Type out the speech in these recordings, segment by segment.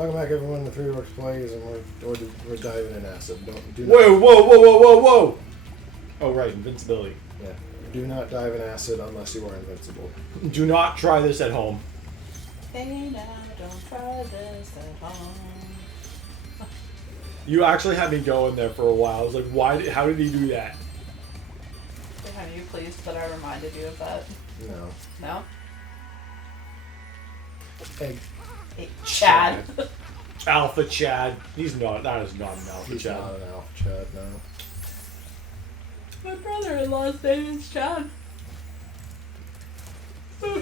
Welcome back, everyone. The Three Dorks plays, and we're diving in acid. Whoa! Oh, right, invincibility. Yeah. Do not dive in acid unless you are invincible. Do not try this at home. Hey now, don't try this at home. You actually had me going there for a while. I was like, why? How did he do that? Are you pleased that I reminded you of that? No. No? Egg. Hey, Chad. Alpha Chad. He's not. That is not an Alpha He's Chad. not an Alpha Chad, no. My brother-in-law's name is Chad.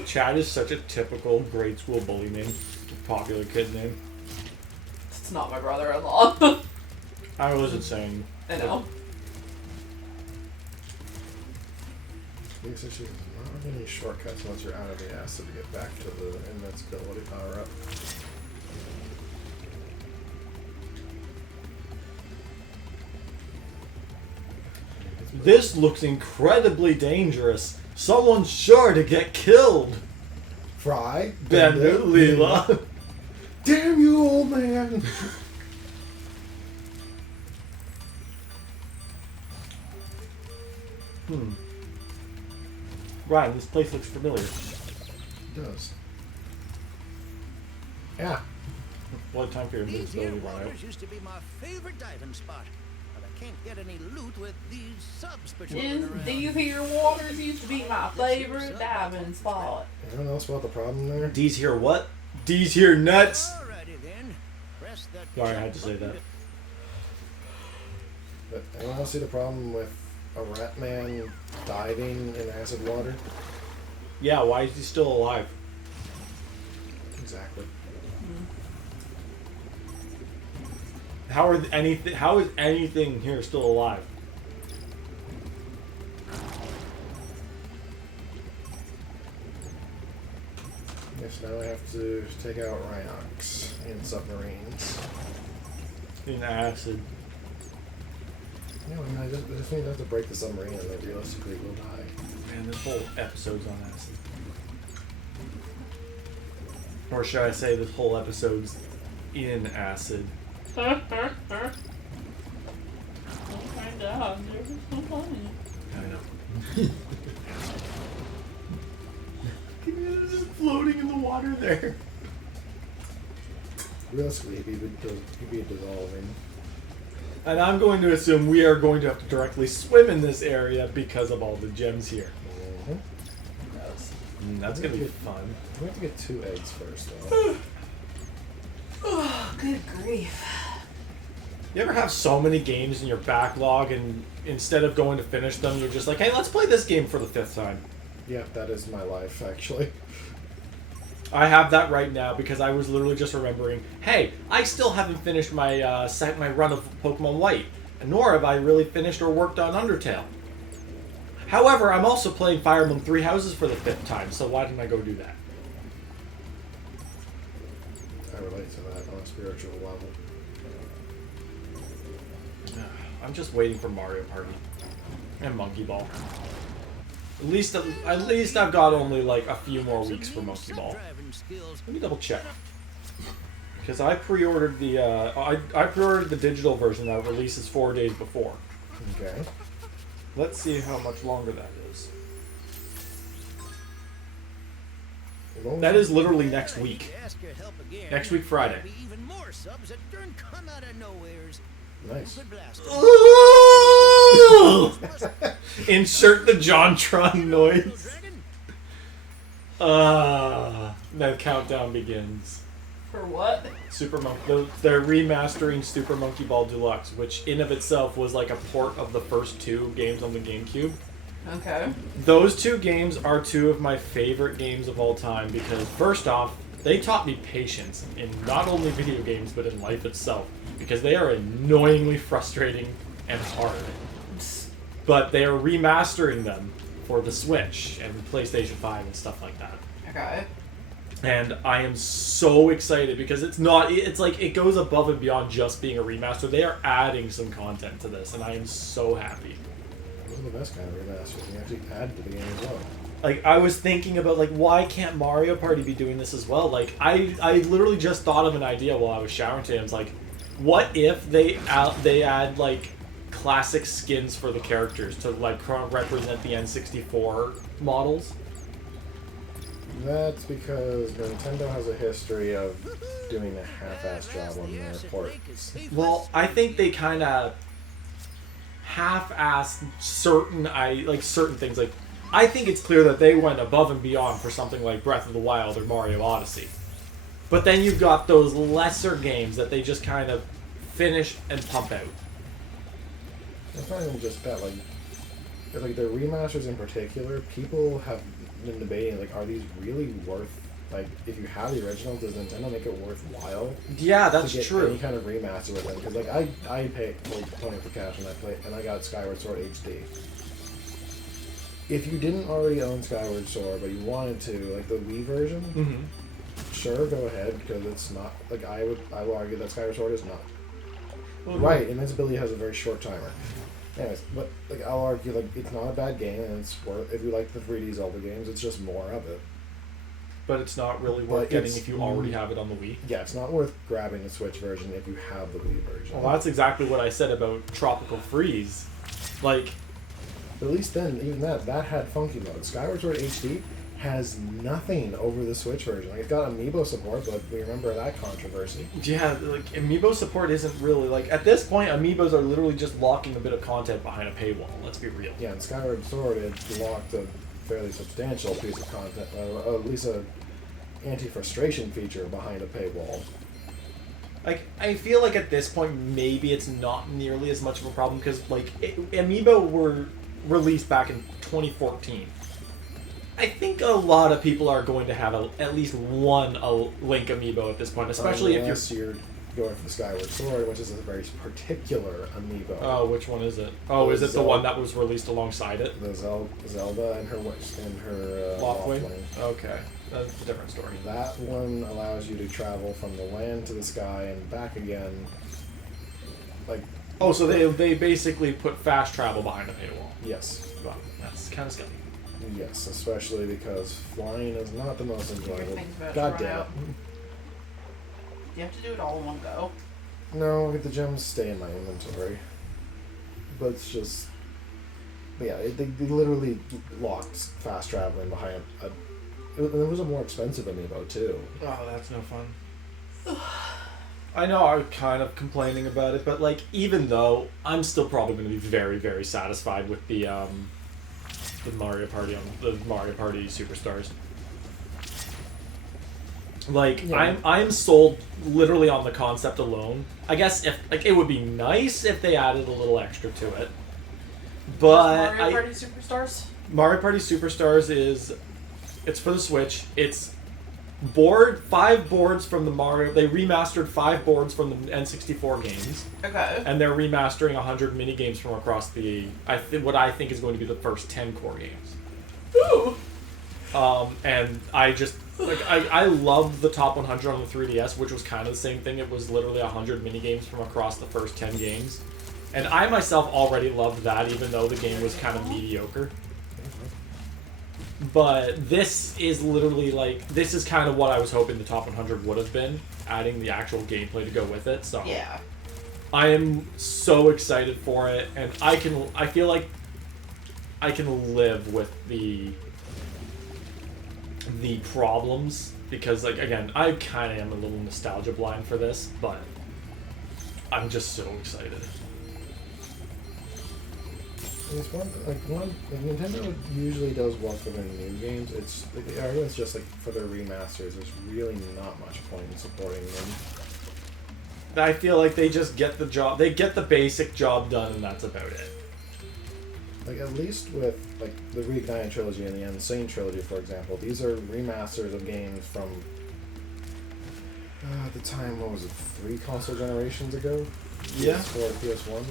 Chad is such a typical grade school bully name. Popular kid name. It's not my brother-in-law. I wasn't saying. I know. These are not any shortcuts once you're out of the acid to get back to the invincibility power up. This looks incredibly dangerous. Someone's sure to get killed. Fry. Bandit Leela. Damn you, old man! Ryan, this place looks familiar. It does. Yeah. What time for your These here invincibility, Ryan? waters used to be my favorite diving spot, but I can't get any loot with these subs patrolling Is around. these here waters used to be my favorite diving spot. Anyone else about the problem there? D's here what? D's here nuts. Alrighty then. Press that Sorry, I had to say that. But anyone else see the problem with a rat man diving in acid water? Yeah, why is he still alive? Exactly. How is anything here still alive? Yes, now I have to take out Rhinox in submarines. In acid. No, I mean, I just need to have to break the submarine and then realistically will die. Man, this whole episode's on acid. Or should I say this whole episode's in acid? Oh my god, they're so funny. I know. It's just floating in the water there. Realistically, he'd be dissolving. And I'm going to assume we are going to have to directly swim in this area because of all the gems here. Mm-hmm. That's going to be fun. We have to get 2 eggs first, though. Oh, good grief. You ever have so many games in your backlog and instead of going to finish them, you're just like, hey, let's play this game for the 5th time? Yeah, that is my life, actually. I have that right now because I was literally just remembering, hey, I still haven't finished my my run of Pokemon White, nor have I really finished or worked on Undertale. However, I'm also playing Fire Emblem 3 Houses for the 5th time, so why didn't I go do that? I relate to that on a spiritual level. I'm just waiting for Mario Party and Monkey Ball. At least I've got only like a few more weeks for Monkey Ball. Let me double check because I pre-ordered the I pre-ordered the digital version that releases 4 days before. Okay. Let's see how much longer that is. That is literally next week. Next week Friday. Nice. Insert the JonTron noise. The countdown begins. For what? They're remastering Super Monkey Ball Deluxe, which in of itself was like a port of the first 2 games on the GameCube. Okay. Those 2 games are 2 of my favorite games of all time because first off, they taught me patience in not only video games but in life itself because they are annoyingly frustrating and hard. But they are remastering them for the Switch and PlayStation 5 and stuff like that. Okay. And I am so excited because it's like it goes above and beyond just being a remaster. They are adding some content to this and I am so happy. Those are the best kind of remasters. You actually add to the game as well. Like, I was thinking about, like, why can't Mario Party be doing this as well? Like, I literally just thought of an idea while I was showering today. I was like, what if they add, like, classic skins for the characters to, like, represent the N64 models? That's because Nintendo has a history of doing a half-ass job on their ports. Well, I think they kind of half-assed certain things. Like, I think it's clear that they went above and beyond for something like Breath of the Wild or Mario Odyssey. But then you've got those lesser games that they just kind of finish and pump out. It's not even just that, like the remasters in particular, people have been debating, like, are these really worth, like, if you have the original, does Nintendo make it worthwhile? Yeah, that's to get true. any kind of remaster with them? Because, like, I paid $20 for cash and I got Skyward Sword HD. If you didn't already own Skyward Sword, but you wanted to, like the Wii version, sure, go ahead, because it's not, like, I will argue that Skyward Sword is not. Well, Right, Invincibility has a very short timer. Anyways, but, like, I'll argue, like, it's not a bad game, and it's worth, if you like the 3D Zelda games, it's just more of it. But it's not really worth getting if you already have it on the Wii. Yeah, it's not worth grabbing the Switch version if you have the Wii version. Well, that's exactly what I said about Tropical Freeze. Like, But at least then, even that had funky mode. Skyward Sword HD has nothing over the Switch version. Like, it's got amiibo support, but we remember that controversy. yeah, like, amiibo support isn't really, like, at this point, amiibos are literally just locking a bit of content behind a paywall. Let's be real. Yeah, in Skyward Sword, it locked a fairly substantial piece of content, at least a anti-frustration feature behind a paywall. Like, I feel like at this point, maybe it's not nearly as much of a problem, because, like, amiibo were released back in 2014. I think a lot of people are going to have at least one Link amiibo at this point, especially if you're going for the Skyward Sword, which is a very particular amiibo. Oh, which one is it? Oh, is it the one that was released alongside it? The Zelda and her Loftwing? Okay, that's a different story. That one allows you to travel from the land to the sky and back again. Like, oh, so they basically put fast travel behind a paywall. yes. Well, that's kind of scummy. Yes, especially because flying is not the most enjoyable. Things about God to damn run it. out. You have to do it all in one go. No, the gems stay in my inventory. But it's just... But yeah, they literally locked fast traveling behind it was a more expensive amiibo, too. Oh, that's no fun. I know I'm kind of complaining about it, but, like, even though, I'm still probably going to be very, very satisfied with the Mario Party Superstars. Like, yeah. I'm sold literally on the concept alone. I guess if, like, it would be nice if they added a little extra to it. But Mario Party Superstars? Mario Party Superstars it's for the Switch. It's 5 boards from the Mario. They remastered 5 boards from the N64 games. Okay. And they're remastering 100 mini games from across what I think is going to be the first 10 core games. Ooh! And I just, like, I loved the top 100 on the 3DS, which was kind of the same thing. It was literally 100 mini games from across the first 10 games. And I myself already loved that, even though the game was kind of mediocre. But this is literally, like, this is kind of what I was hoping the top 100 would have been, adding the actual gameplay to go with it. So Yeah. I am so excited for it, and I feel like I can live with the problems, because, like, again, I kind of am a little nostalgia blind for this, but I'm just so excited. It's Nintendo usually does well for their new games. It's like, the argument's just like for their remasters. There's really not much point in supporting them. I feel like they just get the job. They get the basic job done, and that's about it. Like, at least with, like, the Reignited trilogy and the Insane trilogy, for example, these are remasters of games from at the time, what was it, 3 console generations ago? Yeah. PS4, PS1.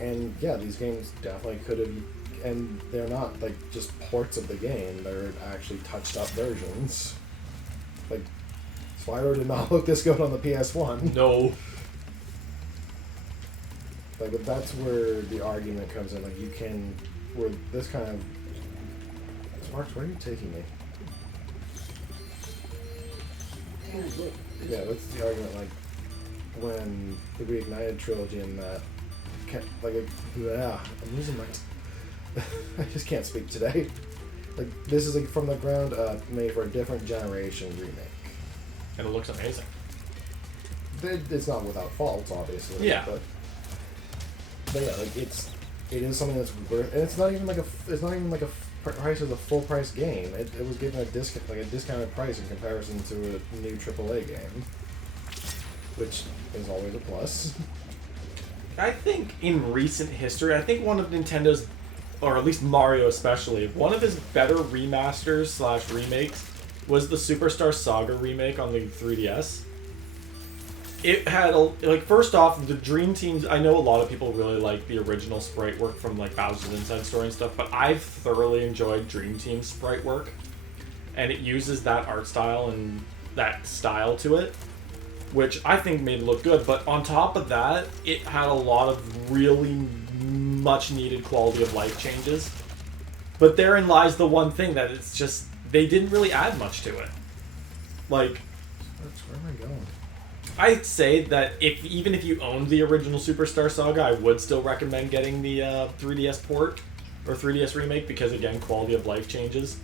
And yeah, these games definitely could have, and they're not, like, just ports of the game, they're actually touched up versions. Like, Spyro did not look this good on the PS1. No. Like, that's where the argument comes in. Like, you can where this kind of... Sparks, where are you taking me? Yeah, that's the argument, like, when the Reignited trilogy and that... I'm losing my... I just can't speak today. Like, this is, like, from the ground up, made for a different generation remake. And it looks amazing. It's not without faults, obviously. Yeah. But yeah, like, it is something that's worth... And it's not even like a price as a full price game. It was given a discounted price in comparison to a new AAA game, which is always a plus. I think in recent history, I think one of Nintendo's, or at least Mario especially, one of his better remasters / remakes was the Superstar Saga remake on the 3DS. It had, first off, the Dream Teams, I know a lot of people really like the original sprite work from, like, Bowser's Inside Story and stuff, but I've thoroughly enjoyed Dream Team's sprite work. And it uses that art style and that style to it, which I think made it look good. But on top of that, it had a lot of really much needed quality of life changes. But therein lies the one thing that it's just, they didn't really add much to it. Like... Where am I going? I'd say that even if you owned the original Superstar Saga, I would still recommend getting the 3DS port or 3DS remake because, again, quality of life changes.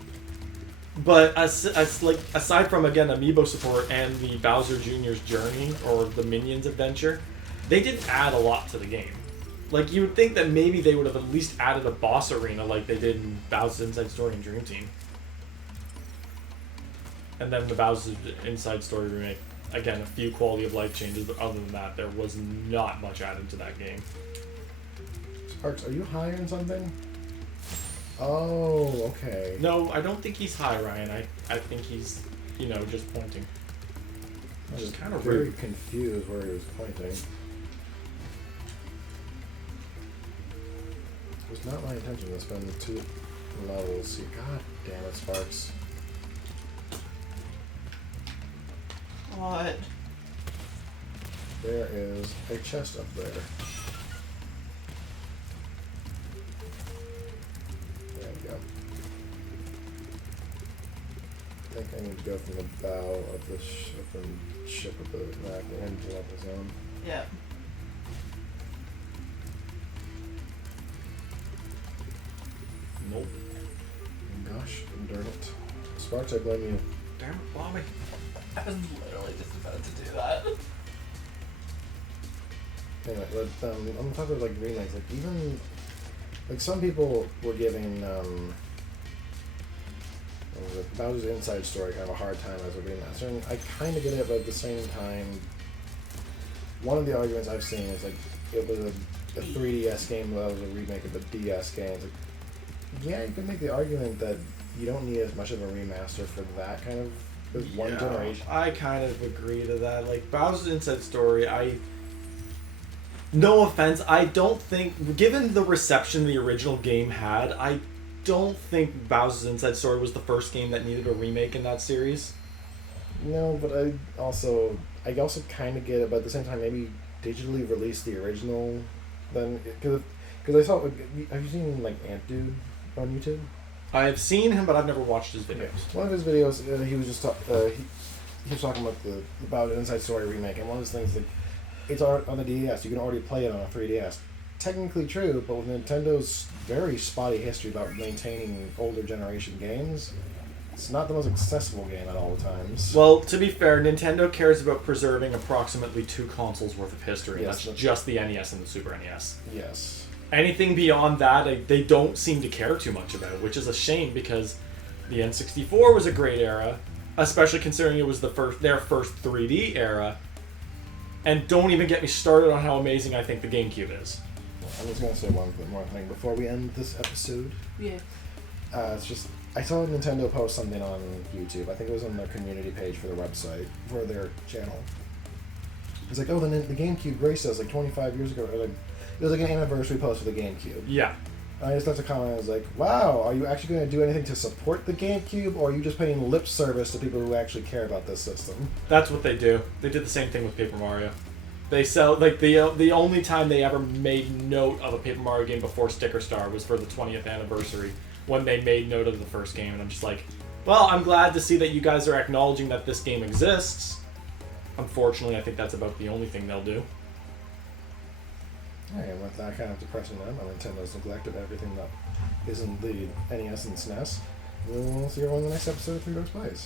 But aside from, again, amiibo support and the Bowser Jr.'s Journey or the Minions Adventure, they didn't add a lot to the game. Like, you would think that maybe they would have at least added a boss arena like they did in Bowser's Inside Story and Dream Team. And then the Bowser's Inside Story remake. Again, a few quality of life changes, but other than that, there was not much added to that game. Sparks, are you high on something? Oh, okay. No, I don't think he's high, Ryan. I think he's, just pointing. Which is kind of very rude. Confused where he was pointing. It was not my intention to spend 2 levels. God damn it, Sparks. What? There is a chest up there. There we go. I think I need to go from the bow of the ship of the map into the level zone. Yeah. Nope. Gosh, darn it. Sparks, I blame you. Damn it, Bobby. I was literally just about to do that. Anyway, but on top of like remakes, like even like some people were giving Bowser's Inside Story kind of a hard time as a remaster, and I kind of get it, but at the same time, one of the arguments I've seen is like it was a 3DS game that was a remake of a DS game. It's like, yeah, you can make the argument that you don't need as much of a remaster for that kind of one generation. I kind of agree to that. Like, Bowser's Inside Story, no offense, I don't think, given the reception the original game had, I don't think Bowser's Inside Story was the first game that needed a remake in that series. No, but I also kind of get it, but at the same time, maybe digitally release the original, then, because I saw, have you seen, like, Ant Dude on YouTube? I have seen him, but I've never watched his videos. One of his videos, he was just he was talking about an Inside Story remake, and one of his things like it's on the DS. You can already play it on a 3DS. Technically true, but with Nintendo's very spotty history about maintaining older generation games, it's not the most accessible game at all times. Well, to be fair, Nintendo cares about preserving approximately 2 consoles worth of history. Yes, that's just the NES and the Super NES. Yes. Anything beyond that, they don't seem to care too much about, which is a shame because the N64 was a great era, especially considering it was their first 3D era. And don't even get me started on how amazing I think the GameCube is. I'm just going to say one more thing before we end this episode. Yeah. It's just, I saw Nintendo post something on YouTube. I think it was on their community page for their website, for their channel. It's like, oh, the GameCube graced us like 25 years ago. Or like, it was like an anniversary post for the GameCube. Yeah. I just left a comment. I was like, wow, are you actually going to do anything to support the GameCube, or are you just paying lip service to people who actually care about this system? That's what they do. They did the same thing with Paper Mario. They sell like the only time they ever made note of a Paper Mario game before Sticker Star was for the 20th anniversary when they made note of the first game, and I'm just like, well, I'm glad to see that you guys are acknowledging that this game exists. Unfortunately, I think that's about the only thing they'll do. Hey, and with that kind of depressing note on Nintendo's neglect of everything that isn't the NES and SNES, we'll see you all in the next episode of Three Dorks Plays.